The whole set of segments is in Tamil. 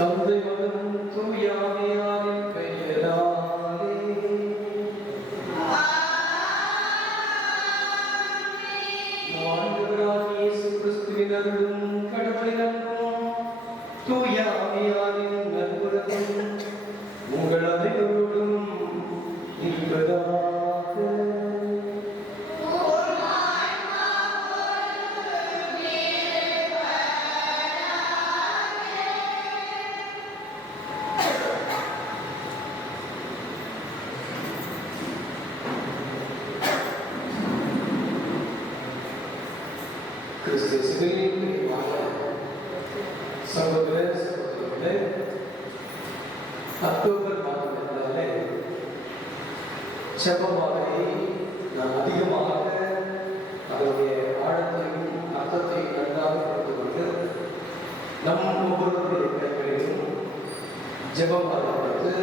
தந்தை மகன் தூயாவியாரின் பெயராலே ஆண்டவராகிய இயேசு கிறிஸ்துவின் அருளும் கடவுளின் அன்பும் தூயாவியாரின் நட்புறவும் உங்கள் அனைவரோடும் இருப்பதாக. சகோதர சகோதரிகளே, அக்டோபர் மாதம் என்றாலே செபமாலை நாம் அதிகமாக அதனுடைய ஆழத்தையும் அர்த்தத்தையும் நன்றாக புரிந்து கொண்டு நம் ஒவ்வொருவருடைய கைகளிலும் ஜெபமாலை கொடுத்து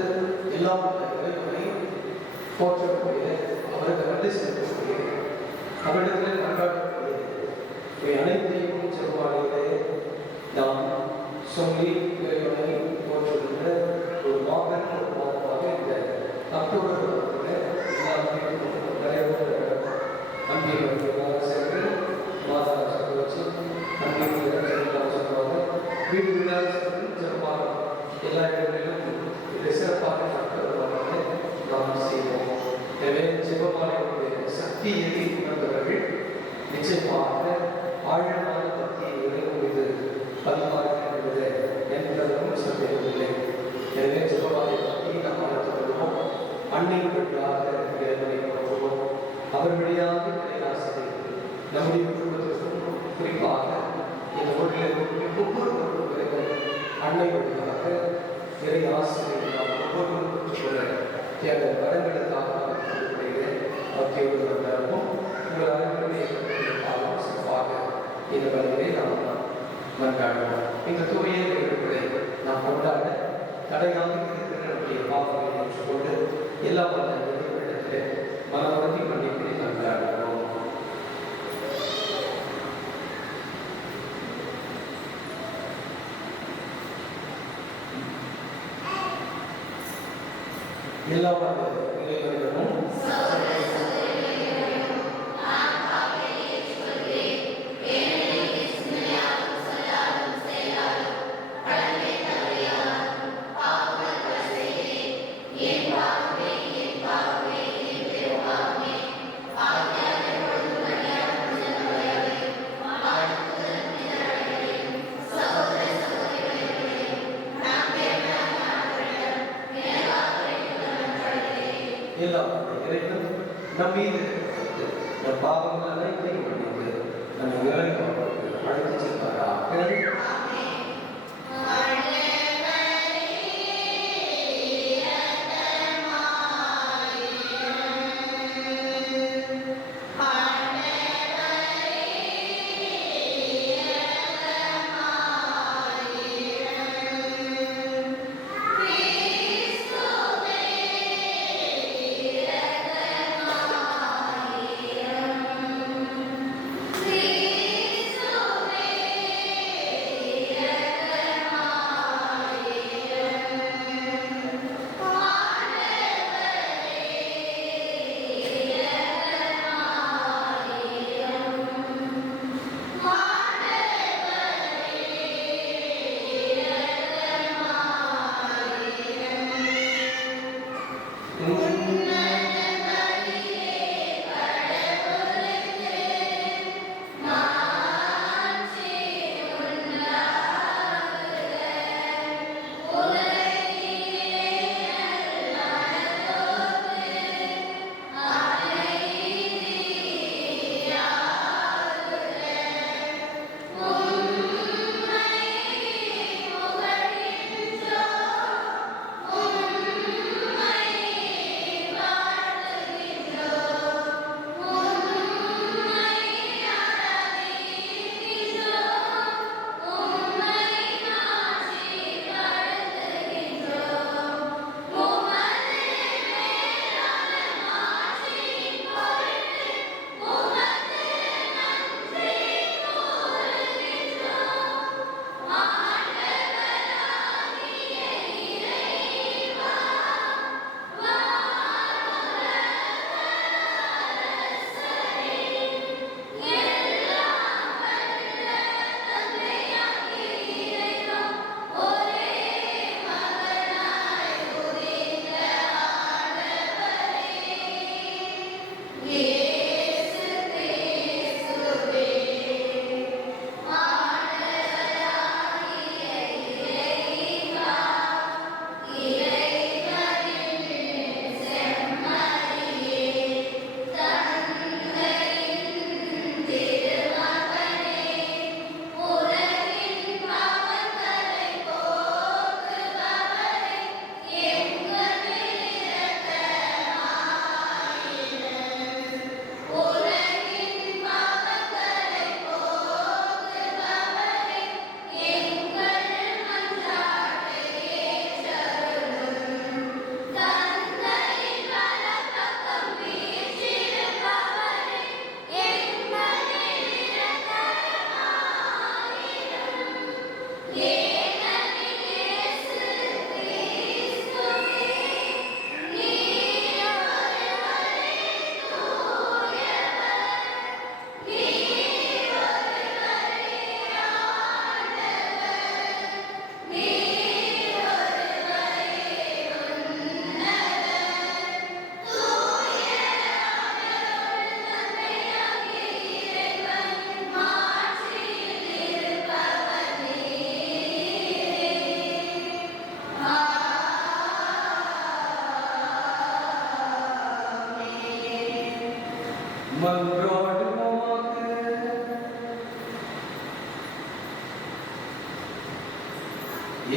எல்லா இறைவனையும் போற்றக்கூடிய அவருக்கு நன்றி செலுத்தக்கூடிய அவரிடத்தில் நன்றாகக்கூடிய இவை அனைத்தையும் ஜெபமாலையிலே நாம் சொல்லி இறைவனை போற்றுகின்ற ஒரு மாபெரும் ஒரு மாதமாக இந்த அக்டோபர் அன்பியெல்லாம் சென்று மாதா வச்சு அன்பியெல்லாம் சொல்லுவாங்க. வீடு வீடாக சென்று ஜெபமாக எல்லா இடங்களிலும் இதை சிறப்பாக வருவாங்க நாம் செய்வோம். எனவே ஜெபமாலையுடைய சக்தி எதை உணர்ந்தவர்கள் நிச்சயமாக ஆழமான பக்தியை இறைவன் மீது பதிவாக என்பதும் சந்தேகமில்லை. எனவே ஜெபமாலை பற்றி நாம் வளர்த்துக்கொள்வோம். அன்னையுடனாக இறைவனை போற்றுவோம். அவர் வழியாக இறையாசனை நம்முடைய குடும்பத்திற்கும் குறிப்பாக இந்த ஊரில் ஒவ்வொருவரும் இறைவன் அன்னை வழியாக இறையாசனை நாம் ஒவ்வொருவரும் பெற்றுக்கொள்ள அந்த வரங்களுக்காக அவற்றையும் உங்கள் அனைவருடைய சிறப்பாக இந்த வழியை நாம் மன்றாடுவோம். இந்த தூய விடுதலை நாம் கொண்டாட தடையாக இருக்கிற நம்முடைய பாவங்களை ஏற்றுக்கொண்டு எல்லா இடத்திலே மனமுடத்தி மன்னிப்பை மன்றாடுவோம். எல்லா இறைவனிடமும் நம் மீது நம் பாவங்கள் அனைத்தையும் மன்னித்து நம் இறைவனுக்கு அழைத்து செல்வாராக.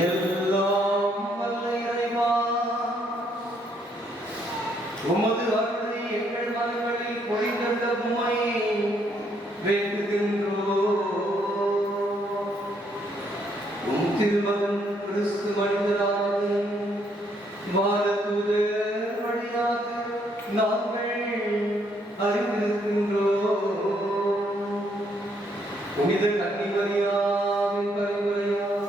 எல்லாம் வல்ல இறைவா, உமது அருளை எங்கள் மனங்களில் பொழிந்த உம்மை வேண்டுகின்றோம். உம் திருமகன் கிறிஸ்து மனிதராக வாரதூதர் வழியாக நாங்கள் அறிந்திருக்கின்றோம். புனித கன்னிமரியாவின் பரிந்துரையால்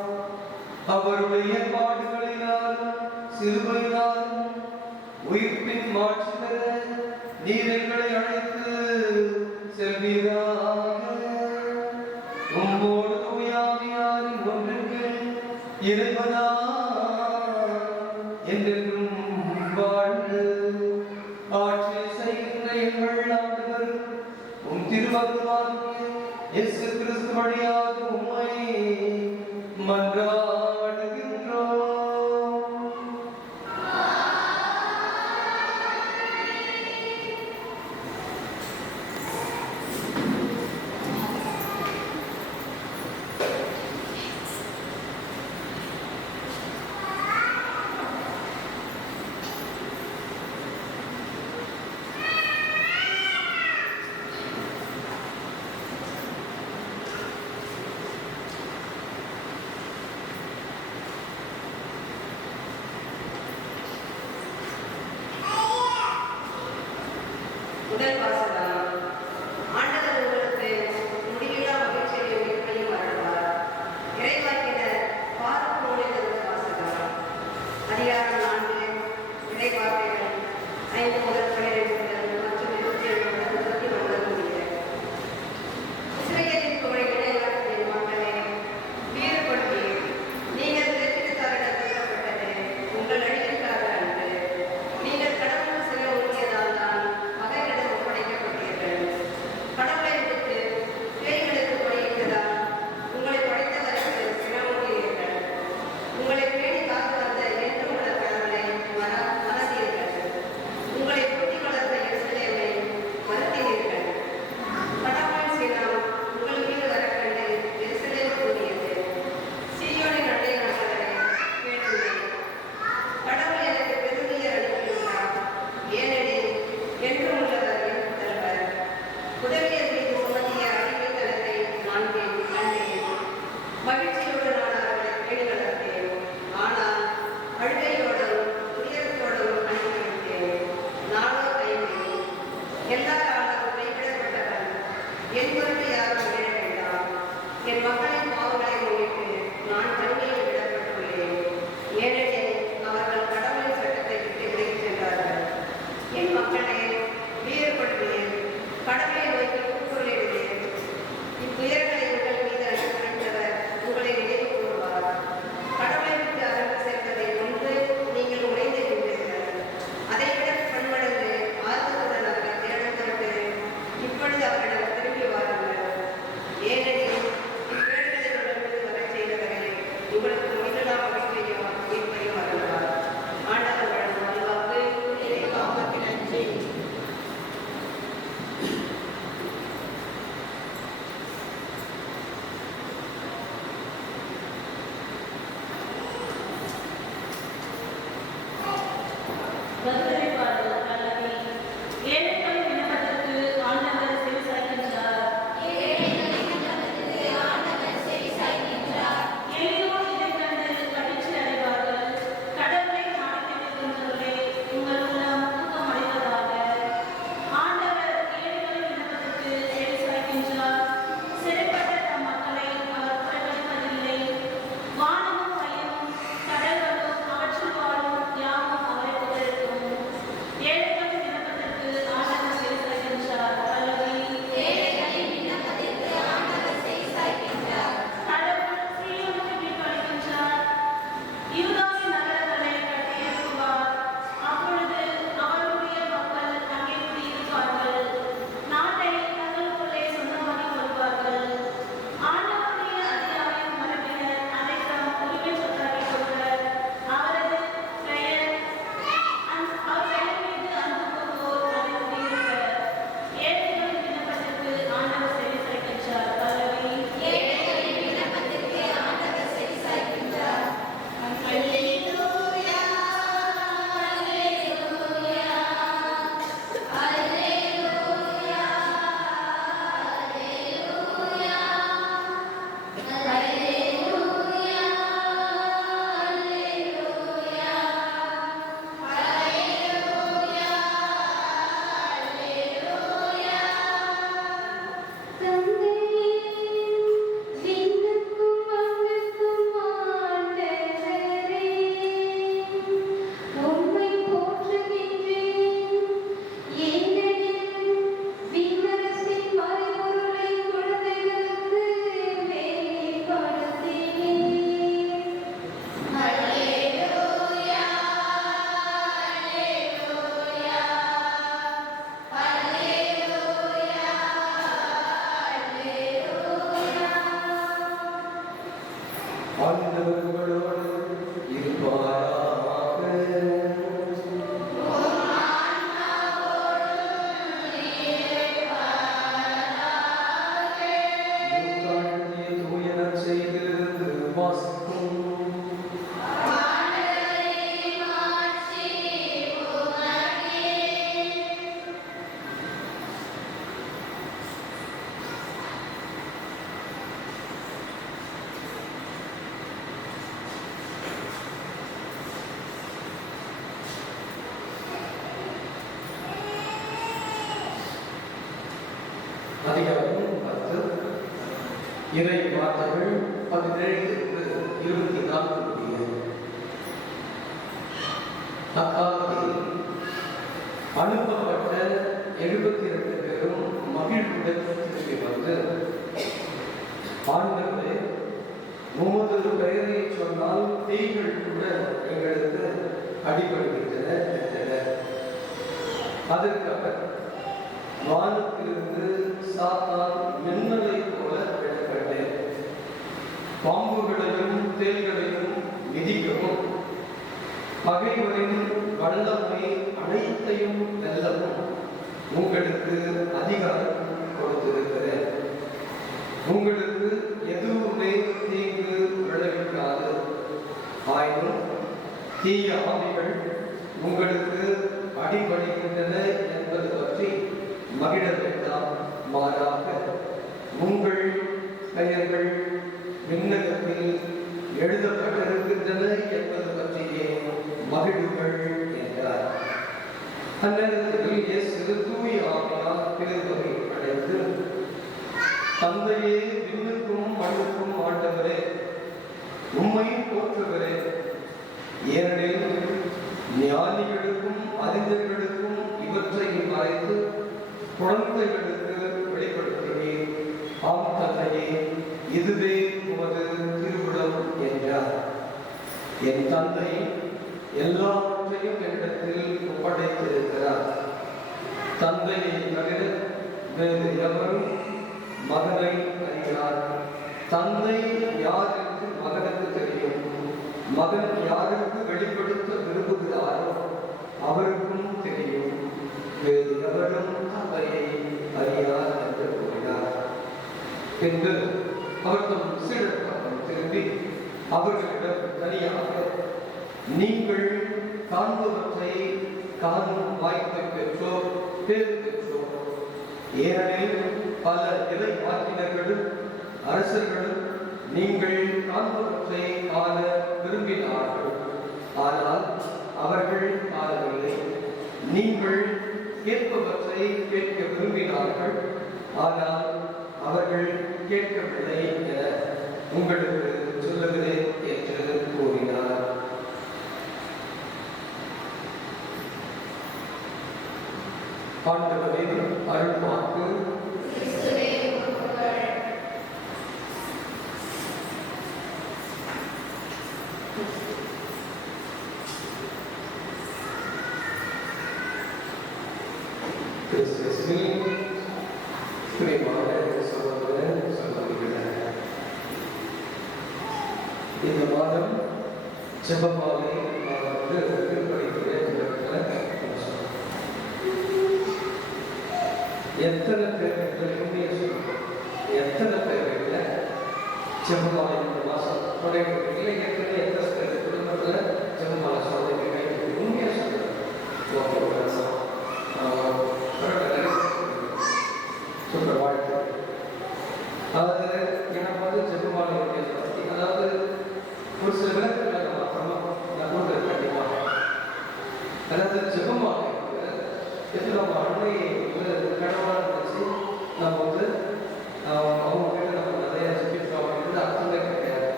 அவருடைய பாடுகளினாலும் சிலுவையினாலும் உயிர்ப்பின் மாட்சி பெற நீர் எங்களை அழைத்து செல்வீராக. உம்மோடு தூயாவியாரின் ஒன்றுக்கு இறைவனா என்றென்றும் வாழ்ந்து ஆட்சி செய்கின்ற எங்கள் ஆண்டவர் உம் திருமகனாகிய இயேசு கிறிஸ்து வழியாக உம்மை மன்றாடுகின்றோம். முதல் வாசகம். ஆண்டவர் உங்களுக்கு முடிவில்லா மகிழ்ச்சியையும் மீட்பையும் அருள்வார். இறைவாக்கினர் பாருக்கு நூலிலிருந்து வாசகம். அதிகாரம் 4, இறைவார்த்தைகள் 5 முதல் 12 மற்றும் 27 முதல் 34 முடிய. இஸ்ரவேலின் தோழி இறைவாக்கின் மக்களே, வீறுபடுத்தி நீங்கள் தேர்ந்தெடுத்தாரிடம் கொடுக்கப்பட்டது உங்கள் அழிவிற்காக அன்று. நீங்கள் கடவுள் சில ஊதியதால் தான் மகனிடம் ஒப்படைக்கப்பட்டீர்கள். கடவுளை விட்டு பேய்களுக்கு பணியிட்டதால் உங்களை படைத்தவருக்கு சிரமூட்டினீர்கள். உங்களை பேணி காத்து வந்த என்றும் உள்ள கடவுளை மறந்தீர்கள். உங்களை பொட்டி வளர்த்த எருசலேமை மறுத்தீர்கள். கடவுளின் சினம் உங்கள் மீது வரக்கண்டு எருசலேம் கூறியது, சீயோனின் அண்டை நகரை கேளுங்கள். கடவுள் எனக்கு பெருமையை அளிக்கின்றார், ஏனெனில் என்றும் உள்ளவர் என் புதல்வர். உதவியர் மீது சுமத்திய அடிமைத்தனத்தை நான் கண்டேன். மகிழ்ச்சியோடு நான் அவர்களை பேணி வளர்த்தேன். ஆனால் அழுகையோடும் துயரத்தோடும் அனுப்பி வைத்தேன். நானோ கைவிட்டேன். எல்லாராலும் கைவிடப்பட்டவன். என் பொருட்டு யாரும் விட வேண்டாம். என் மக்களின் பாவங்களை முன்னிட்டு நான் தனிமையில் விடப்பட்டுள்ளேன். ஏனெனில் அவர்கள் கடவுளின் சட்டத்தை விட்டு விலகிச் சென்றார்கள். என் மக்களே, வீறுபடுவேன். கடவுளை நோக்கி கூக்குரலிடுவேன். இத்துயரங்களை உங்கள் மீது அனுப்பித்தவர் உங்களை நினைவு கூறுவார். கடவுளை விட்டு அகன்று செல்வதை ஒன்று நீங்கள் உடைந்து நின்றீர்கள். அதைவிட பன்மடங்கு ஆர்வத்துடன் அவர்கள் திரண்டு அதிகாரம் 10 இறை வார்த்தைகள் 17-24 முடிய. அக்காலத்தில் அனுப்பப்பட்ட 72 பேரும் மகிழ்வுடன் திரும்பி வந்து, ஆண்டவரே, உமது பெயரை சொன்னால் தீகள் கூட எங்களுக்கு அடிபடுகின்றன என்றனர். அதற்கு அவர், வானத்திலிருந்து சாத்தான் மின்னலை போல விடப்பட்டேன். பாம்புகளையும் தேள்களையும் மிதிக்கவும், பகைவரின் வல்லமை அனைத்தையும் வெல்லவும் உங்களுக்கு அதிகாரம் கொடுத்திருக்கிறேன். உங்களுக்கு எதுவுமே தீங்கு விளைவிக்காது. ஆயினும் தீய ஆவிகள் உங்களுக்கு அடிபடுகின்றன என்பது பற்றி மகிழ வேண்டாம். மாறாக உங்கள் பெயர்கள் விண்ணகத்தில் எழுதப்பட்டிருக்கின்றன என்பது பற்றியே மகிழுங்கள் என்றார். அந்நேரத்தில் இயேசு தூய ஆவியால் பேருவகை அடைந்து, தந்தையே, விண்ணுக்கும் மண்ணுக்கும் ஆண்டவரே, உம்மை போற்றுகிறேன். ஏனெனில் ஞானிகளுக்கும் அறிஞர்களுக்கும் இவற்றை மறைத்து குழந்தைகளுக்கு வெளிப்படுத்தினீர். ஆம் தந்தையே, இதுவே உமது திருவுளம் என்றார். என் தந்தை எல்லாவற்றையும் என்னிடத்தில் ஒப்படைத்திருக்கிறார். தந்தையை தவிர வேறு எவரும் மகனை அறிகிறார். தந்தை யார் என்று மகனுக்கு தெரியும். மகன் யாருக்கு வெளிப்படுத்த விரும்புகிறாரோ அவருக்கும் தெரியும். வேறு எவரும் தந்தையை அறியார் என்று கூறினார். பின்பு அவர் தம் சீடர்களிடம் திரும்பி அவர்களிடம் தனியாக, நீங்கள் காண்பவற்றை காணும் வாய்ப்பை பெற்றோர் பேர் பெற்றோர். ஏனெனில் பல இறை வாக்கினர்களும் அரசர்களும் நீங்கள் காண்பவற்றை காண விரும்பினார்கள், ஆனால் அவர்கள் காணவில்லை. நீங்கள் கேட்பவற்றை கேட்க விரும்பினார்கள், ஆனால் அவர்கள் கேட்கவில்லை என உங்களுக்கு சொல்லுகிறேன் என்று கூறினார். ஆண்டவரின் அருள்வாக்கு. இந்த மாதம் செபமாலை எத்தனை பேர் எத்தனை பேர் செபமாலை இந்த மாதம் தொடங்கி எத்தனை பேர் குடும்பத்தில் செபமாலை சொல்றீங்க? உண்மையாக சொல்றேன். சொல்ற வாழ்க்கை அதாவது எனக்கு வந்து செபமாலை பற்றி, அதாவது ஒரு சில விளக்கங்களை நான் கொடுக்குறது கண்டிப்பாக. அதாவது செபமாலை எப்படி நம்ம அன்னை கணவனாக நினச்சி நம்ம வந்து அவங்க கிட்ட நம்ம நிறைய செஞ்சுட்டோம் அப்படின்னு அர்த்தமே கிடையாது.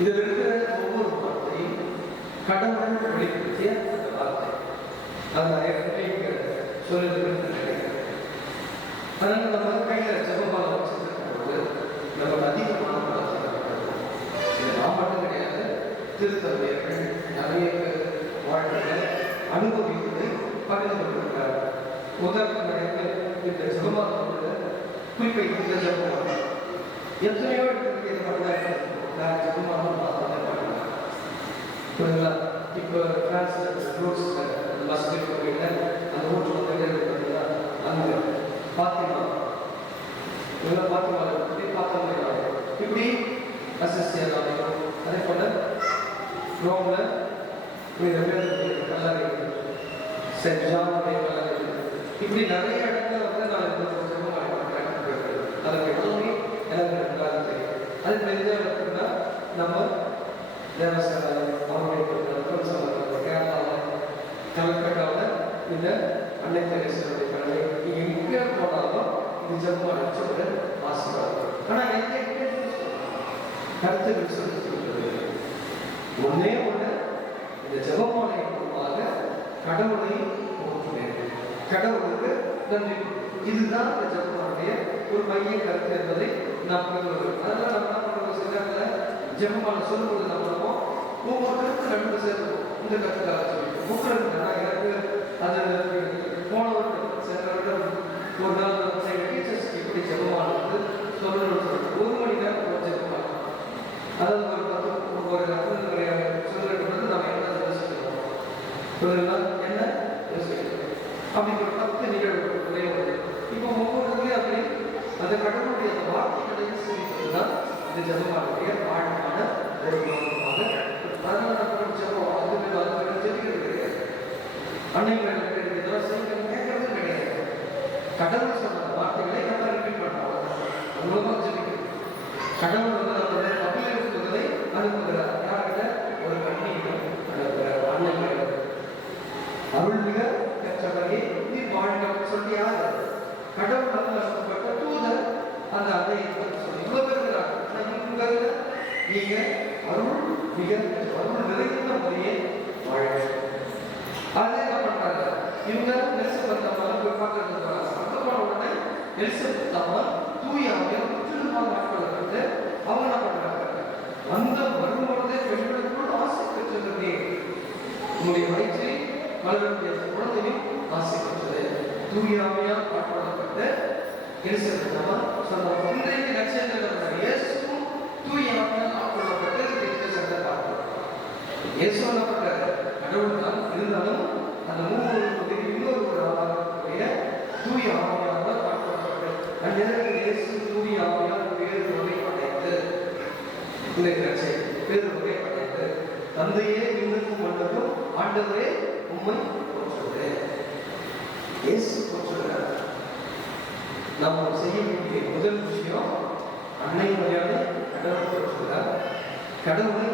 இதில் இருக்கிற ஒவ்வொரு வார்த்தையும் கடவுள் வெளிப்படுத்திய அந்த வார்த்தை. அது நிறைய சொல்லிட்டு அதனால நம்ம கையில் செபமாலை வச்சுருக்கும்போது நமக்கு அதிகமான இது நான் மட்டும் கிடையாது, திருத்தந்தையர்கள் நிறைய பேர் வாழ்க்கையை அனுபவித்து பகிர்ந்து கொண்டிருக்கிறார். உதாரணத்துக்கு இந்த செபமாலை குறிப்பிட்ட செபமாலை எத்தனையோ இடத்துக்கு நான் செபமாலை பாடுறேன். புரியுங்களா? இப்போ பிரான்ஸில் ரூட்ஸ் மஸ்ஜித் கோயிலில் அந்த ரூட்ஸ் பார்த்தீங்கன்னா அங்கே பாத்திமா இவங்க பாத்திமாவை பற்றி பார்த்தோம்னா இப்படி அசிஸ்டியலாலையும் அதே போல் ரோமில் கல்லறை, சென்ட் ஜானுடைய கல்லறை, இப்படி நிறைய இடத்துல வந்து நான் அதுக்கு எல்லாமே எனக்கு நன்றாக தெரியும். அது தெரிஞ்ச இடத்துக்குன்னா நம்ம தேவஸ்தானம், கேரளாவில், கல்கட்டாவில் இந்த அன்னை தெரேசாவுடைய கல்லறை எங்கே போனாலும் நிஜம் கருத்துக்கள் சொல்லியிருக்கிறது. ஒன்னே ஒன்று, இந்த ஜெபமாலை மூலமாக கடவுளை போற்றுவேன், கடவுளுக்கு நன்றி. இதுதான் இந்த ஜெபமாலைய ஒரு மைய கருத்து என்பதை நாம் புரிந்து. அதனால நம்ம என்ன பண்றோம், சில நேரத்தில் ஜெபமாலை சொல்லும்போது நம்ம ஒவ்வொரு கருத்து ரெண்டு சேர்த்துவோம். இந்த கருத்துக்காக சொல்லி புக்கிறது எனக்கு அது போன வருடம் சென்ற வருடம் ஒரு நாள் டீச்சர்ஸ்க்கு எப்படி ஜெபமாலை வந்து சொல்லணும்னு சொல்லிட்டு 1 மணி நேரம் ஒரு ஜெபமாலை, அதாவது ஒரு சொல்லுறது நம்ம என்ன யோசிக்கிறோம் சொல்லலாம், என்ன யோசிக்கிறோம் அப்படி ஒரு 10 நிகழ்வு. இப்போ ஒவ்வொருத்தையும் அப்படி அந்த கடவுளுடைய வார்த்தைகளை சொல்லிதான் இந்த ஜெபமாலைய ஆழமான ஒரு நோக்கமாக. அதனால நம்ம ஜெபம் அது ஜெபிக்கிறது கிடையாது, அன்னைக்கு கேட்கறது கிடையாது. கடவுள் சொன்ன வார்த்தைகளை நம்ம ரிப்பீட் பண்ணுறோம், அவ்வளோதான் ஜெபிக்கிறது. கடவுள் வந்து நம்மளுடைய அபிஷேகத்தை அனுப்புகிறார். யார்கிட்ட? ஒரு கண்ணியிடம் அனுப்புகிறார், அன்னைக்கு அருள்மிக பெற்றவரே நீ வாழ்க சொல்லி யாரு? கடவுள் அனுப்பப்பட்ட தூதர் அந்த அன்னையை சொல்லி இவ்வளோ பேர் இருக்கிறாங்க. நீங்க அருள் மிக அருள் நிறைந்த முறையே வாழ்க. அதே என்ன பண்றாங்க இவங்க? எலிசபெத் அம்மா போய் பார்க்கறது அங்க போன உடனே எலிசபெத் அம்மா தூய ஆவியால் முற்றிலுமாக ஆட்கொள்ளப்பட்டு அவங்க என்ன பண்றாங்க, அந்த வரும்பொழுதே பெண்களுக்குள் ஆசை பெற்றிருந்தே உங்களுடைய வயிற்றை மலருடைய குழந்தையும் ஆசை பெற்றது. தூய ஆவியால் ஆட்கொள்ளப்பட்டு எலிசபெத் அம்மா சொன்ன இன்றைக்கு நட்சத்திரம் இயேசுவும் தூய ஆவியால் ஆட்கொள்ளப்பட்டு சட்டை பார்க்கிறோம். இயேசு சொல்லப்பட்டார் கடவுள் தான், இருந்தாலும் அந்த இன்னொரு ஒரு ஆளாகக்கூடிய தூய ஆவியால் ஆட்கொள்ளப்பட்டு அந்நேரத்தில் இயேசு தூய ஆவியால் பேர் வகை படைத்து பேர் வகை படைத்து தந்தையே இன்னும் மண்டபம் ஆண்டவரே உண்மை போற்றுவது. இயேசு போற்றுகிறார். நாம் செய்ய வேண்டிய முதல் விஷயம் அன்னை மரியாதை கடவுள் போற்றுகிறார், கடவுளை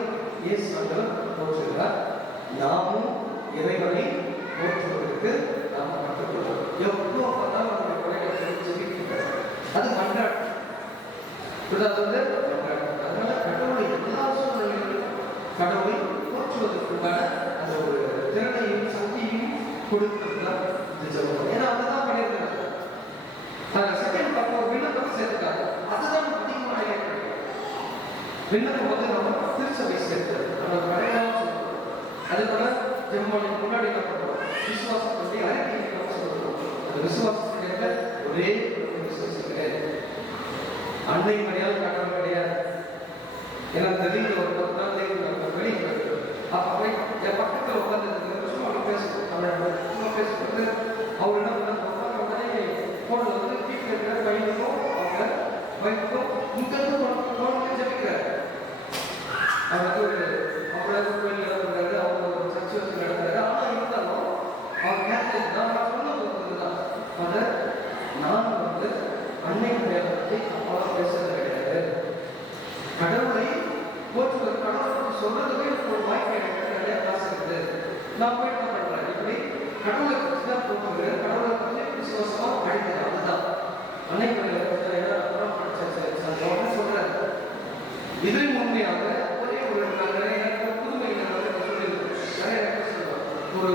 இயேசு ஆண்டவர் போற்றுகிறார். நாமும் இறைவனை போற்றுவதற்கு நாம் கற்றுக்கொள்வோம். எவ்வளோ பார்த்தாலும் நம்முடைய கொலைகளை ஜெபிக்கின்றனர், அது மன்றாட்டு. அதனால கடவுளை எல்லா சூழ்நிலைகளிலும் கடவுளை போற்றுவதற்குண்டான அந்த ஒரு திறனையும் சக்தியும் கொடுத்ததுதான் இந்த ஜெபம். ஏன்னா அதுதான் பண்ணியிருக்காங்க. செகண்ட் பார்க்க விண்ணப்பத்தை சேர்த்துக்காங்க, அதுதான் அதிகமாக விண்ணப்பம் வந்து நம்ம திருச்சபை சேர்த்தது நம்ம கடையாக சொல்றோம். அதே போல ஜெபமாலைக்கு முன்னாடி என்ன பண்றோம், விசுவாசம் பண்ணி அறிக்கை சொல்றோம். அந்த விசுவாசத்துக்கு ஒரே விசுவாசிக்கிறேன், அன்னை மரியாதை கடவுள் கிடையாது. ஏன்னா தெரியல ஒரு 10 நாள் தேவை வெளியே அப்ப என் பக்கத்தில் உட்காந்து சும்மா பேசுவோம், சும்மா பேசுறது அவர் என்ன பண்ண உடனே போன்ல வந்து வீட்டில் வைக்கும் அவங்க வைக்கும் இங்கிருந்து ஜெபிக்கிறார். அவர் வந்து அவரோட கோயில் நடத்துறாரு, அவங்க ஒரு சர்ச்சை வச்சு நடத்துறாரு. ஆனால் இருந்தாலும் அவர் கேட்டது நான் சொன்னது தான், அதை நான் வந்து அன்னை மரியாதை பற்றி அப்பாவும் பேசுறது கிடையாது. கடவுளை போற்றுவது, கடவுளை சொல்றதுக்கு ஒரு வாய்ப்பு எனக்கு நிறைய காசு இருக்குது. நான் போய் என்ன பண்றேன், இப்படி கடவுளை பற்றி தான் போற்றுகிறேன், கடவுளை பற்றி விசுவாசமா படிக்கிறேன். அதுதான் அன்னை மரியாதை சொல்றாரு. இது உண்மையாக ஒரே ஒரு புதுமை நிறைய ஒரு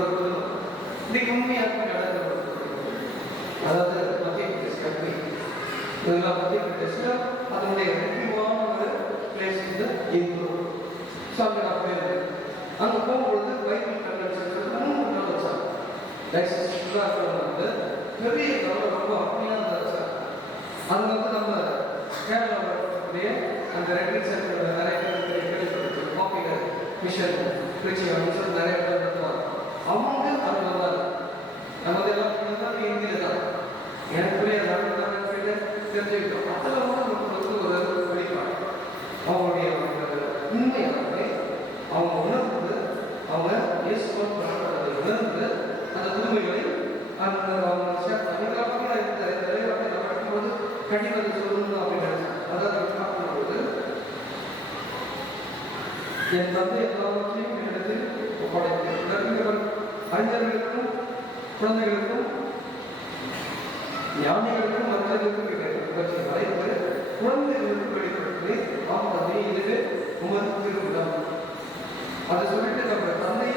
இன்னைக்கு உண்மையாக நடந்தது. அதாவது மத்திய பிரதேஷ் கல்வி இதெல்லாம் மத்திய பிரதேஷ்ல அதனுடைய முக்கியமான ஒரு பிளேஸ் வந்து இந்தூர். ஸோ அங்கே நான் போயிருந்தேன். அங்கே போகும்பொழுது பைபிள் கன்வென்ஷன் 3 நாள் வச்சாங்க. லைசன்ஸ் ஃபுல்லாக வந்து பெரிய லெவலில் ரொம்ப அருமையாக இருந்தாங்க. அங்கே வந்து நம்ம கேரளாவுடைய அந்த ரெட்ரிக் சென்டர் நிறைய பேர் காப்பிகள் மிஷன் பிரிச்சு அப்படின்னு நிறைய பேர் நடத்துவாங்க. அவங்க அங்கே வந்தாங்க. நமது எல்லாம் இந்தியில் தான் எனக்கு தெரிஞ்சுக்கிட்டோம். அதில் நமக்கு வந்து ஒரு வெளிப்பாடு அவங்களுடைய உண்மையாகவே அவங்க உணர்ந்து அவங்க இயேசுவன் பண்ணப்பட்டதை உணர்ந்து அந்த புதுமைகளை அந்த அவங்க நடக்கும்போது கண்டிப்பாக சொல்லணும் அப்படின்னு நினைச்சாங்க. அதாவது பார்க்கும்போது என் தந்தை எல்லாவற்றையும் என்னிடத்தில் ஒப்படைக்கிறார். அறிஞர்களுக்கும் குழந்தைகளுக்கும் ஞானிகளுக்கும் மற்றவர்களுக்கும் இவற்றை வரைந்து குழந்தைகளுக்கு வெளிப்படுத்தி அவங்க இதுக்கு உமது திருவிழம். அதை சொல்லிட்டு நம்ம தந்தை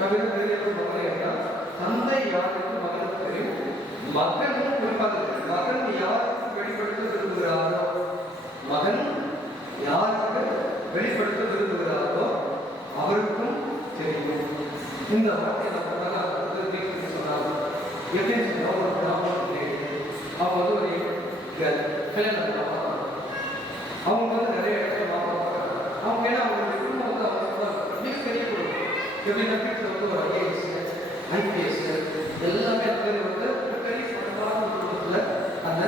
தவிர வேறு மகன் தந்தை யாருக்கு மகனுக்கு தெரியும், மகனும் குறிப்பாக மகன் யாருக்கு வெளிப்படுத்த விரும்புகிறாரோ, மகன் யாருக்கு வெளிப்படுத்த விரும்புகிறாரோ அவருக்கும் தெரியும். இந்த வார்த்தை சொன்னாங்க எப்படி ஒரு பிராமணன் அவங்க வந்து ஒரு கல்யாணம் அவங்க வந்து நிறைய இடத்துல மாற்றாங்க. அவங்க ஏன்னா அவங்களுடைய குடும்பம் வந்து அவங்க மிகப்பெரிய குடும்பம். எப்படின்னா வீட்டில் வந்து ஒரு IPS எல்லாமே அந்த மாதிரி வந்து பெரிய பணக்கார குடும்பத்தில் அந்த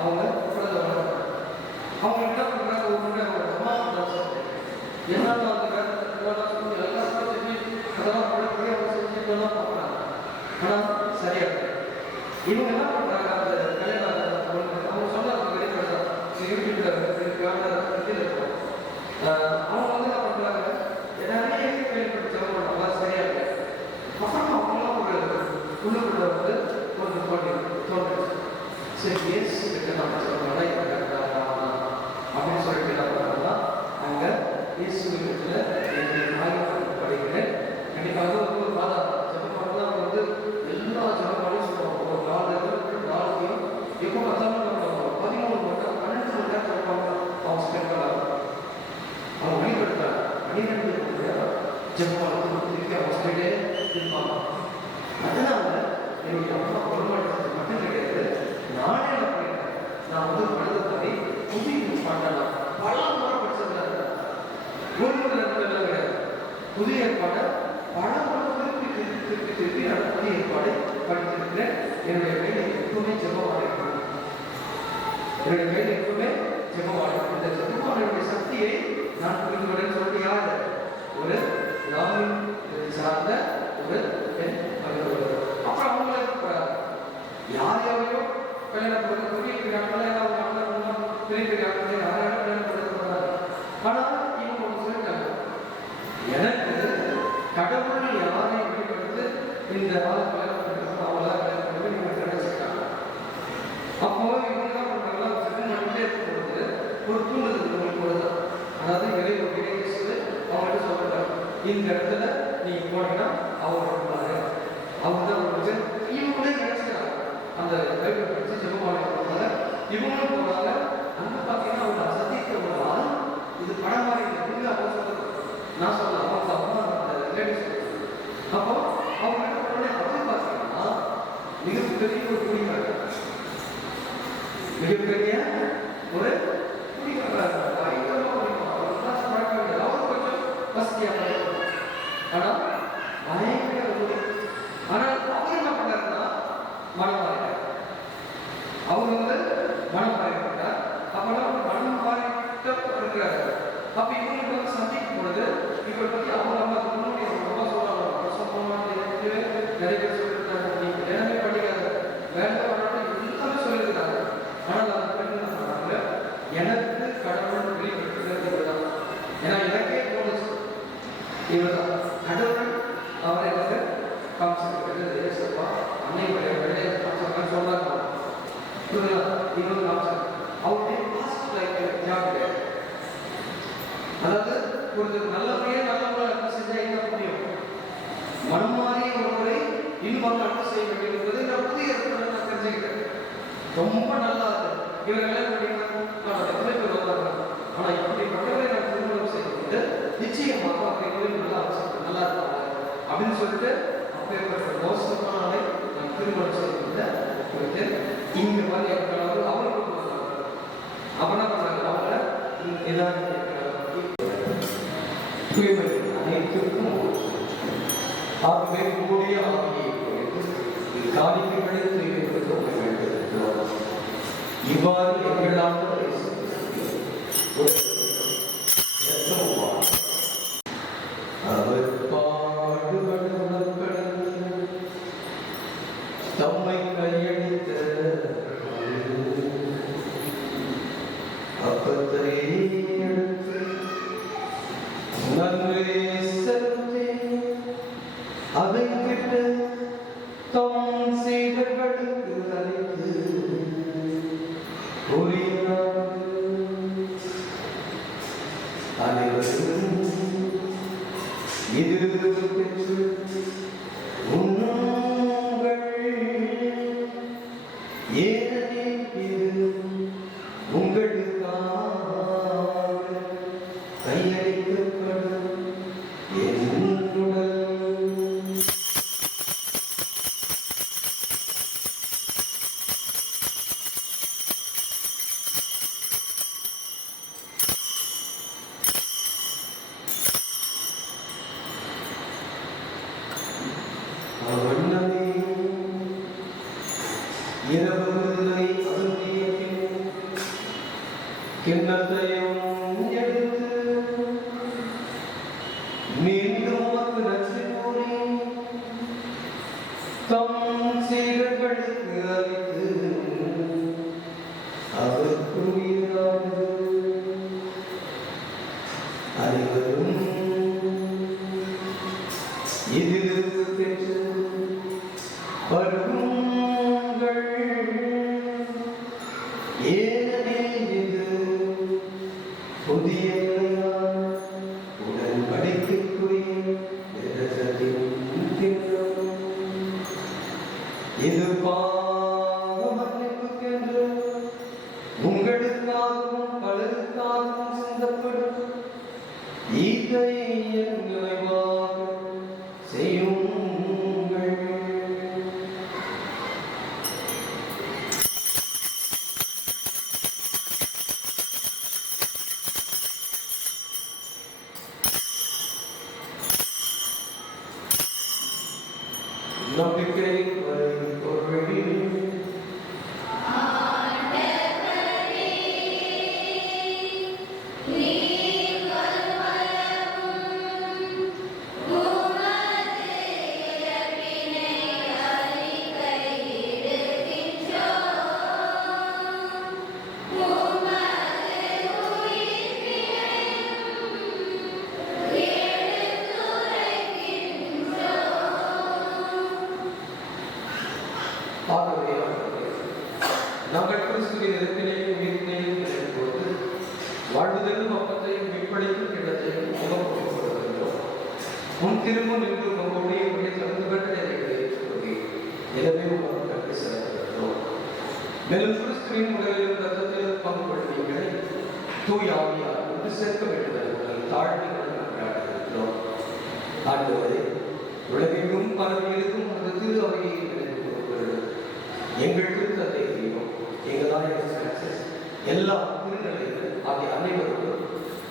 அவங்க குழந்தை வளர்றாங்க. அவங்க என்ன பண்ணுறாங்க, ஒரு முறை அவங்க அம்மா என்னன்னா அந்த வேலை எல்லாருக்கும் செஞ்சு அதெல்லாம் பழப்படி அவங்க செஞ்சுக்கலாம் பார்க்குறாங்க. ஆனால் சரியா இவங்க என்ன பண்ணுறாங்க, அந்த கல்யாணம் அவங்க சொன்னாங்க வெளிப்படுறாங்க அவங்க வந்து என்ன பண்ணுறாங்க, நிறைய வெளிப்படுத்த நல்லா சரியா இல்லை. அப்புறம் அவங்களாம் ஒரு உள்ளுக்குள்ள வந்து ஒரு தோன்றுச்சு, சரி ஏசு கிட்ட நம்ம சொல்கிறோம்னா அப்படின்னு சொல்லிட்டு என்ன பண்ணுறாங்கன்னா அவங்க இயேசுவிடத்தில் படிக்கிறேன். கண்டிப்பாக வந்து ஒரு மாதம் ஜபமானதான் அவங்க வந்து எல்லா ஜபமானையும் சொல்லுவாங்க. ஒரு 4 நாளைக்கும் எப்போ பார்த்தாலும் நம்ம 13 மட்டும் 12 மணி நேரம் ஜபமாக அவங்க ஸ்பெண்ட் பண்ணாங்க. அவங்க வெளிப்படுத்தாங்க 12 ஜபமான திருப்பி அவங்க ஸ்பெண்டே இருப்பாங்க. அதனால என்னுடைய அம்மா பொருளாதாரத்துக்கு மட்டும் கிடையாது, நானே என்ன பண்ணிட்டேன், நான் வந்து படுத்தபடி புதிய பாட்டெல்லாம் பல முறை படிச்சதுல ஒரு முறை எல்லாம் கிடையாது. புதிய ஏற்பாடு பல முறை திருப்பி நான் புதிய ஏற்பாடு படித்திருக்கிறேன். என்னுடைய வேலை எப்பவுமே ஜெபமாக இருக்கும். என்னுடைய வேலை எப்பவுமே ஜெபமாக இருக்கும். இந்த ஜெபமானுடைய சக்தியை நான் புரிந்து கொண்டேன்னு சொல்லிட்டு யார் ஒரு கிராமின் சார்ந்த ஒரு பெண் மனிதர். அப்புறம் அவங்களுக்கு யார் யாரையோ கல்யாணம் பண்ண பெரிய பெரிய ஆட்களை யாராலும் கல்யாணம் பண்ண. ஆனால் இவங்க ஒன்று சொல்லிட்டாங்க, எனக்கு கடவுள் யாரை வெளிப்படுத்து இந்த ஆள் கல்யாணம் பண்ணுறாங்க அவங்களாம் கல்யாணம் பண்ணி இவங்க நினைச்சிருக்காங்க. அப்போ இவங்க என்ன பண்ணுறாங்களா, பண்ணிட்டே இருக்கும்போது ஒரு தூண்டுதல் உங்களுக்கு போடுதான். அதாவது இறை ஒரு இடையேசு அவங்கள்ட்ட சொல்றாங்க, இந்த இடத்துல நீங்க போனீங்கன்னா அவங்க இருப்பாரு, அவங்க தான் உங்களுக்கு இவங்களே நினைச்சுக்கிறாங்க. அந்த பைபிள் படிச்சு ஜெபமாலை போனாங்க, இவங்களும் போனாங்க. அங்கே பார்த்தீங்கன்னா அவங்க சத்தியத்தை ஒரு ஆள் இது படம் மாதிரி இல்லை. அவங்க சொல்றது நான் சொல்லலாம், அவங்க அம்மா அந்த லேடிஸ். அப்போ அவங்க என்ன பண்ண அப்படி பார்த்தீங்கன்னா மிகப்பெரிய ஒரு குடிக்காரர், மிகப்பெரிய ஒரு குடிக்காரர் அவர் கொஞ்சம் வசதியாக. ஆனால் பயங்கர ஒரு ஆனால் அவர் என்ன பண்ணாருன்னா மனம் மாறிட்டார். அவர் வந்து மனம் மாறிட்டார். அப்பெல்லாம் மனம் மாறிட்ட இருக்கிறாரு. அப்ப இவங்களுக்கு வந்து சந்திக்கும் பொழுது இவரை பத்தி அவங்க அம்மா முன்னாடி ரொம்ப சொல்றாங்க, நிறைய பேர் சொல்லியிருக்காங்க, நீங்க எல்லாமே படிக்காத வேலை எல்லாமே சொல்லியிருக்காங்க. ஆனால் அந்த பெண் என்ன சொன்னாங்க, எனக்கு கடவுள் வெளிப்படுத்துகிறது இவர்தான். ஏன்னா எனக்கே தோணுச்சு இவர்தான் கடவுள். அவரை வந்து காமிச்சிருக்கிறது ஏசப்பா அன்னை வேலையை சொன்னாங்க. இவங்க காமிச்சாங்க அவருடைய பாஸ்ட் லைஃப் ஜாப் கிடையாது. அதாவது ஒரு நல்லபடியே நல்லவங்களை அன்பு செஞ்சா என்ன முடியும், மனம் மாறி ஒருவரை இன்னும் அன்பு செய்ய வேண்டும் என்பதை நான் புதிய நான் தெரிஞ்சுக்கிட்டேன். ரொம்ப நல்லா இருக்கு. இவரை கல்யாணம் பண்ணிங்கன்னா எத்தனை பேர் வந்தாங்க. ஆனா இப்படிப்பட்டவரை நான் திருமணம் செய்வது நிச்சயமாக அவங்க நல்லா அவசியம் நல்லா இருப்பாங்க அப்படின்னு சொல்லிட்டு அப்பேற்பட்ட மோசமான ஆளை நான் திருமணம் செய்து இங்க மாதிரி இருக்கிறவங்க அவர்களுக்கு வந்தாங்க. அப்ப என்ன பண்ணாங்க, அவங்கள ஏதாவது அனைத்துக்கும் ஆகவே கூடிய ஆகிய காணிக்கைகளை செய்வது இவ்வாறு எங்களால் அவர் பாடுபட தம்மை கையளித்த அப்பத்தை எடுத்து நன்றி செலுத்தி அதை விட்டு தம் சீடர்களுக்கு அளித்து கூறினார், ஏனெனில் இது உங்களுக்காக கையளிக்கப்படும் என் உடல். அவனே இரவுகளை அருந்திய பின் கிண்ணத்தையும் எடுத்து மீண்டும் உமக்கு நன்றி கூறி தம் சீடர்களுக்கு அளித்து அவர் கூறினார், அனைவரும் இதிலிருந்து பெற்று பருகுங்கள். ஏனெனில் இது புதிய நிலையான உடன்படிக்கைக்குரிய இரத்தத்தின் கிண்ணம். இது பாவ மன்னிப்புக்கென்று உங்களுக்காகவும் பலருக்காகவும் சிந்தப்படும். இதை என் நினைவாக செய்யுங்கள். நம்பிக்கை பொருளில் நாங்கள் கிறிஸ்துவின் இறப்பினையும் உயிர்ப்பினையும் நினைப்போது வாழ்வதற்கும் அப்பத்தையும் மீட்படைக்கும் கிண்ணத்தையும் முகம் கொடுக்கின்றோம். முன் திரும்ப நின்று உங்களுடைய தகுந்தவர்கள் எங்களை ஏற்றுக்கொள்கிறேன். எனவே உங்கள் நன்றி செலுத்துகின்றோம். மேலும் கிறிஸ்துவின் உடலிலும் ரத்தத்திலும் பங்கு கொள்வீங்களை தூய் ஆவியார் ஒன்று சேர்க்க வேண்டும் உங்கள் தாழ்மைகள் கொண்டாடுகின்றோம். ஆண்டவரே, உலகெங்கும் பரவியிருக்கும் அந்த திரு அவையை நினைவு கொடுக்கிறது. எங்கள் திருத்தந்தை தெய்வம் எங்களால் எல்லா திருநிலைகள் ஆகிய அனைவருக்கும்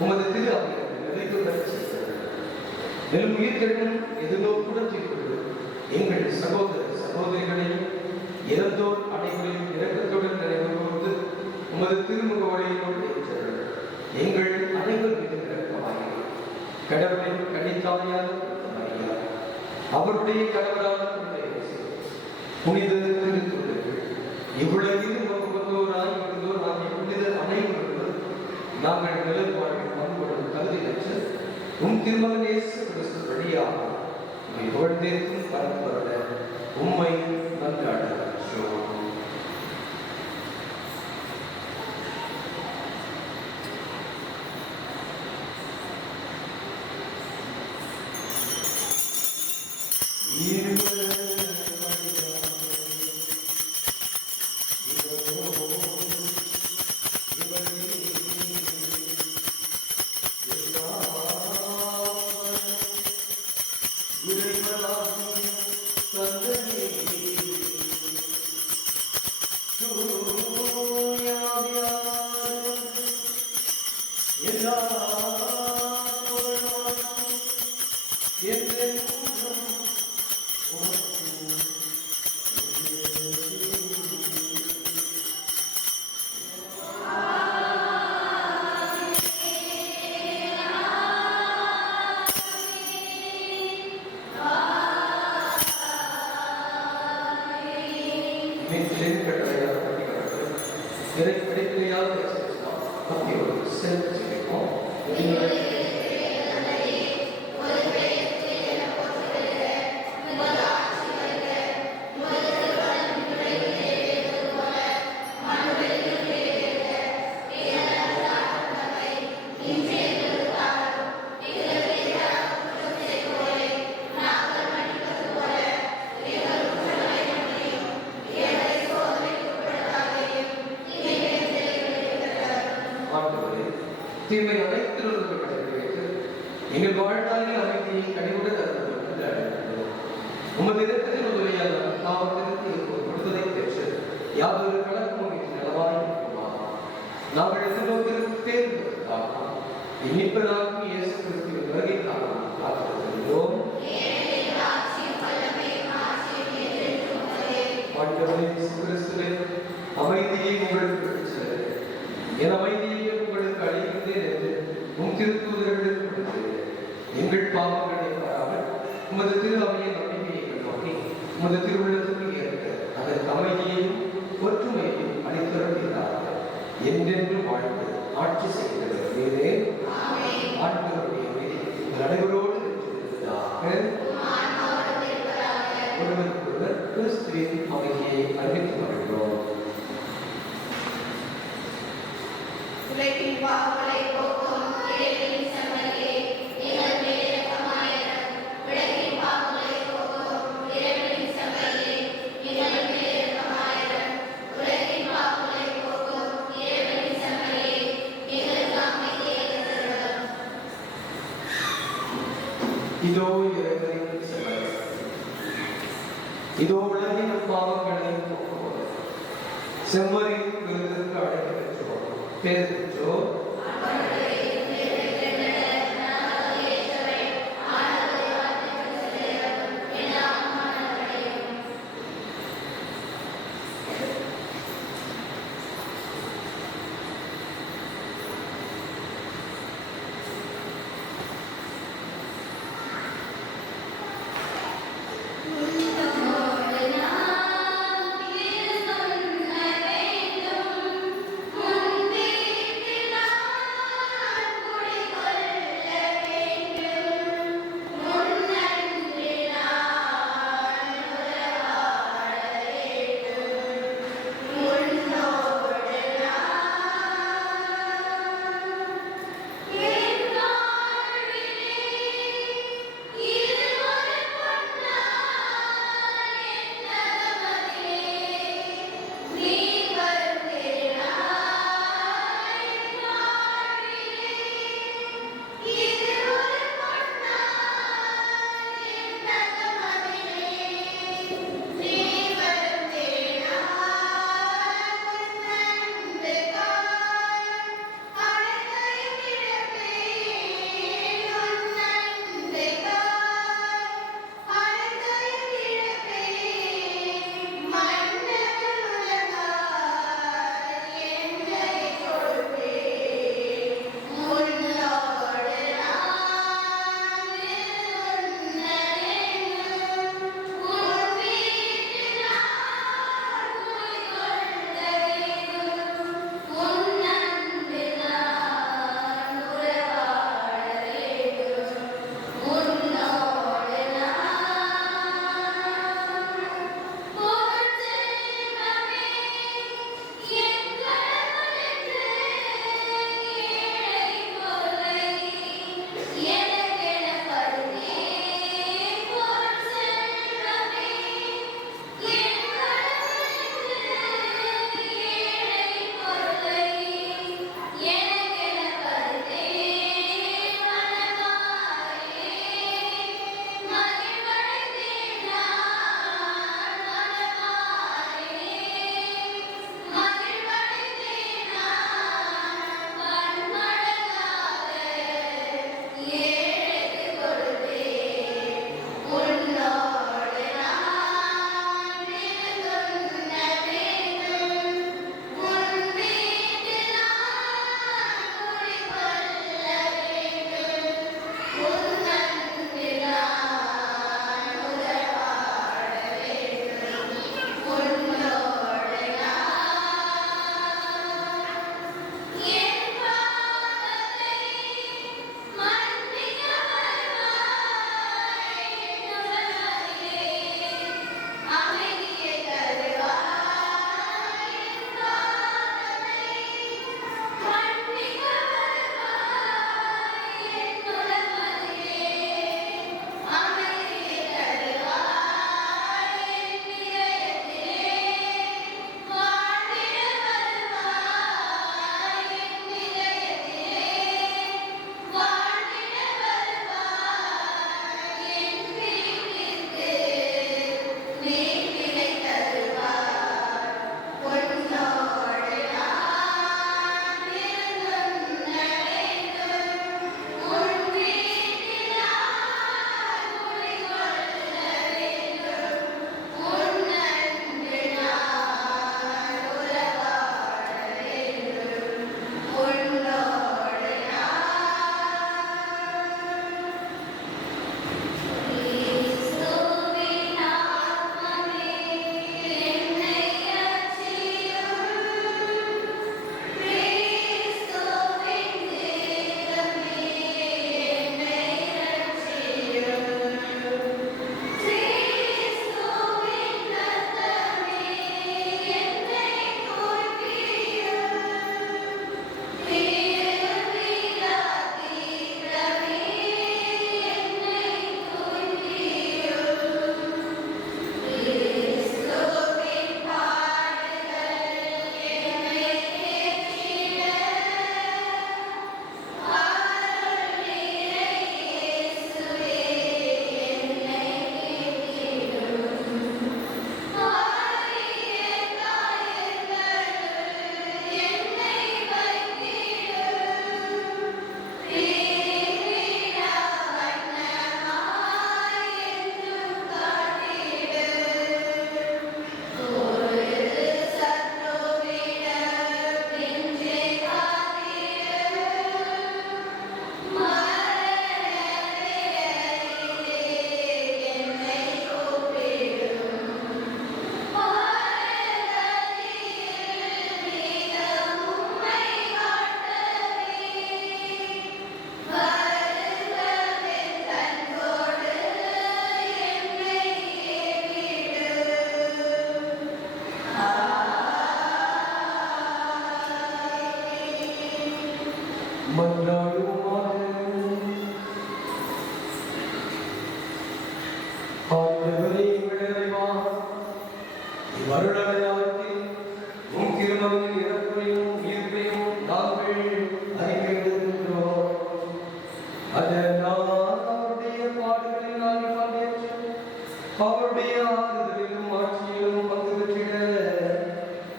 உமது திரு அவையை நினைவுடன் செய்கிறது. மேலும் உயிர்த்தெழும் எதிர்நோக்குடன் தீர்ப்பது எங்கள் சகோதர சகோதரிகளையும் இறந்தோர் அனைவரையும் இரக்கத்துடன் நினைவு கூர்ந்து உமது திருமுக வழியோடு ஏற்றது. எங்கள் அனைவர் மீது இரக்கமாகிறது. கடவுளின் கனித்தாமையாக அவருடைய கடவுளான புனித திருத்தொண்டர்கள் இவ்வுலகில் வந்தோராய் இருந்தோர் ஆகிய புனித அனைவருக்கும் நாங்கள் நிலவாழ்வில் பண்புடன் கருதி பெற்று திருமகன் இயேசு கிறிஸ்து வழியாக புகழ்ந்தேற்கும் பரம்பரட உம்மை மன்றாடுகிறோம். தீமை அனைத்திலிருந்து விடுவித்து எங்கள் வாழ்நாளில் அமைதியை கனிவுடன் அருளும் என்று அழைக்கிறோம். உமது இடத்தில் உதவியாக பாவத்திற்கு கொடுத்ததை பெற்று யாதொரு கலக்கமும் நலவாய் இருக்குமா நாங்கள் எதிர்நோக்கிற்கு தேர்ந்தெடுத்தால் இனிப்பதாக இயேசு கிறிஸ்துவின் வருகைக்காக காத்திருக்கிறோம். ஆண்டவரே இயேசு கிறிஸ்துவே, அமைதியை உங்களுக்கு விட்டுச்செல்கிறேன். என் அமைதியை உங்களுக்கு அளிக்கின்றேன் என்று உம் திருத்தூதர்களுக்கு கொடுக்கிறேன். எங்கள் பாவங்களை பாராமல் உமது திரு அவையின் நம்பிக்கையை நோக்கி உமது திருவுள்ளத்துக்கு ஏற்க அதன் அமைதியையும் ஒற்றுமையையும் அளித்தருள்கிறார்கள். என்றென்று வாழ்ந்து ஆட்சி செய்கிறவர் நீரே. ஆண்டவருடைய மீது நடைபெறோடு ஒருவருக்கொருவர் கிறிஸ்துவின் அமைதியை அறிவித்து வருகிறோம். உலகின் பாவங்களை போக்கும் இறைவனின் செம்மறியே, எங்கள் மேல் இரக்கமாயிரும். உலகின் பாவங்களை போக்கும் இறைவனின் செம்மறியே, எங்கள் மேல் இரக்கமாயிரும். உலகின் பாவங்களை போக்கும் இறைவனின் செம்மறியே, எங்களுக்கு அமைதியை தருளும். இதோ இறைவனின் செம்மறி, இதோ உலகின் பாவங்களை போக்குவோம். செம்மறி விருதுக்கு அழைக்க பெற்றோம், பேர் பெற்றோம். முன்பே மன்றாடுவோமாக. ஆண்டவரே, எங்கள் இறைவா, இவ்வருடகாலத்தில் உம் திருமகனின் இறப்பையும் உயிர்ப்பையும் நாங்கள் அறிந்திருக்கின்றோம். அதனால் அவருடைய பாடுகளினால் பங்கேற்று அவருடைய ஆறுதலிலும் ஆட்சியிலும் பங்கு பெற்றிட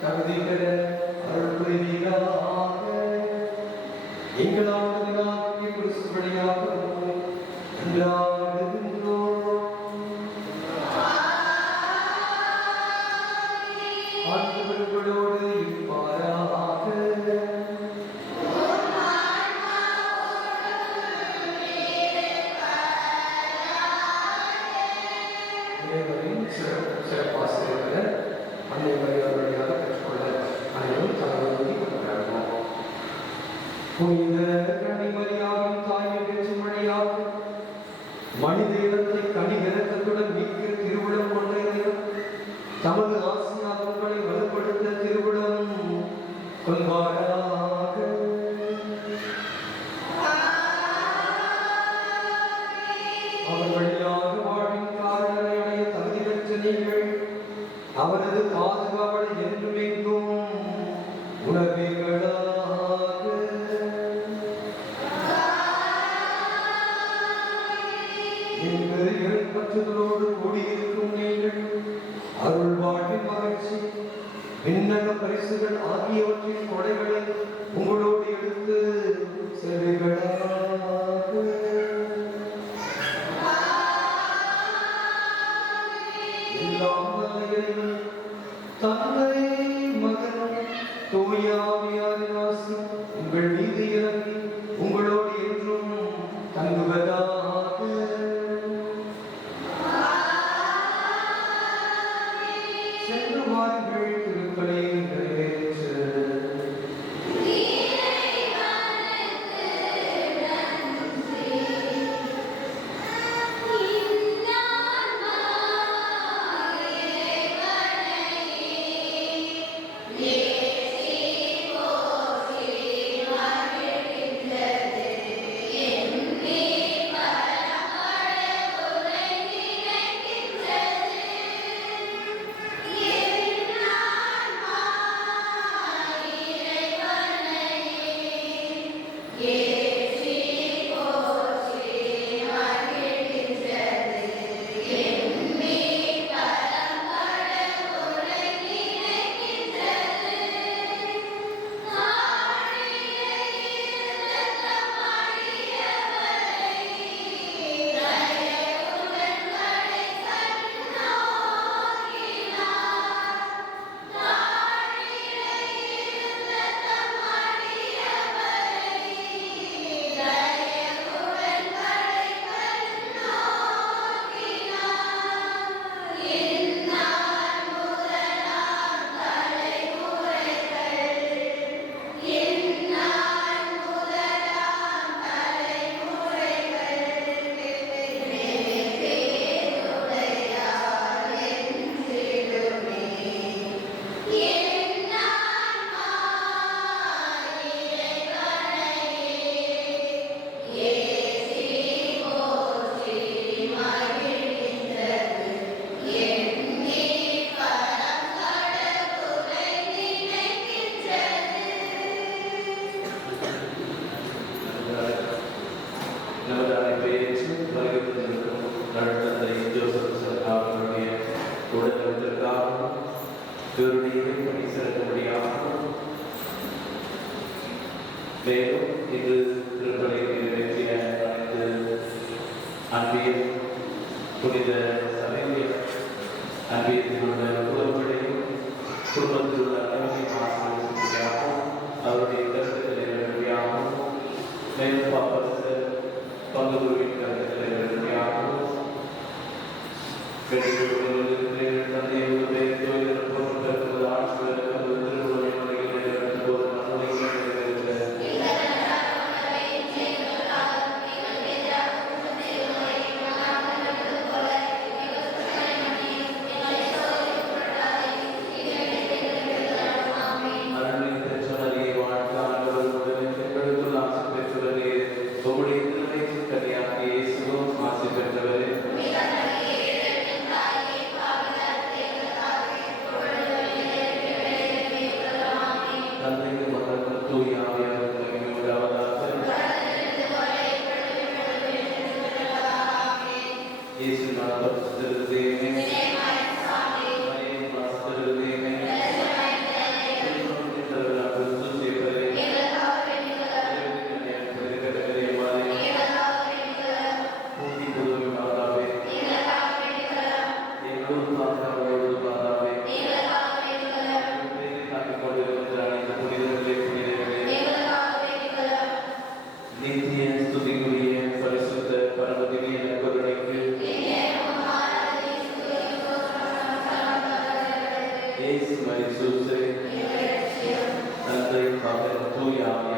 தகுதி பெற அருள் புரிவீராக. எங்கள் ஆண்டவராகிய கிறிஸ்து வழியாகவும் என்றாடுகின்றோம். ஆண்டவர்களோடு இருப்பாராக. இறைவனின் சிறப்பாசிரியர்கள் அன்னை மரியாதை வழியாக பெற்றுக்கொள்ள அனைவரும் தலைவலி கொண்டாடுவோம். புனித கன்னிமரியாவின் தாயின் பேச்சு வழியாக மனித இனத்தை கனிகரத்துடன் மீட்க திருவிழம் கொண்டது. தமது ஆசியால் உங்களை வலுப்படுத்த திருவிழம் கொள்வாராக. அவர் வழியாக வாழ்வின் காரணங்களை அடைய தகுதி பெற்ற நீங்கள் அவரது பாதுகாவலை என்றும் எங்கும் உணர்வீர்களாக. எங்கள் இறைப்பற்றுதலோடு கூடியிருக்கும் நீங்கள் அருள் வாழ்வின் மகிழ்ச்சி விண்ணக பரிசுகள் ஆகியவற்றின் கொடைகளை உங்களோடு எடுத்து செல்வீர்களாக. எல்லாம் வல்ல இறைவன் தந்தை மகன் தூய ஆவியாரின் ஆசி உங்கள் மீது இறங்கி உங்களோடு என்றும் தங்குவதாக. சென்று வாருங்கள், திருப்பலி நிறைவேற்று. மேலும் இது திருப்பலி நிறைவேற்றிய அனைத்து அன்பியல் புனித சபையில் அன்பியத்தில் உள்ள குடும்பப்படையும் குடும்பத்தில் உள்ள அனைவரையும் ஆசிரியர்களாகவும் அவருடைய கருத்துக்களை எழுதியாகவும் மேலும் பாப்பரசு பங்கு குழுவின் கருத்துக்களை எழுதியாகவும் தூய ஆவியானவரால்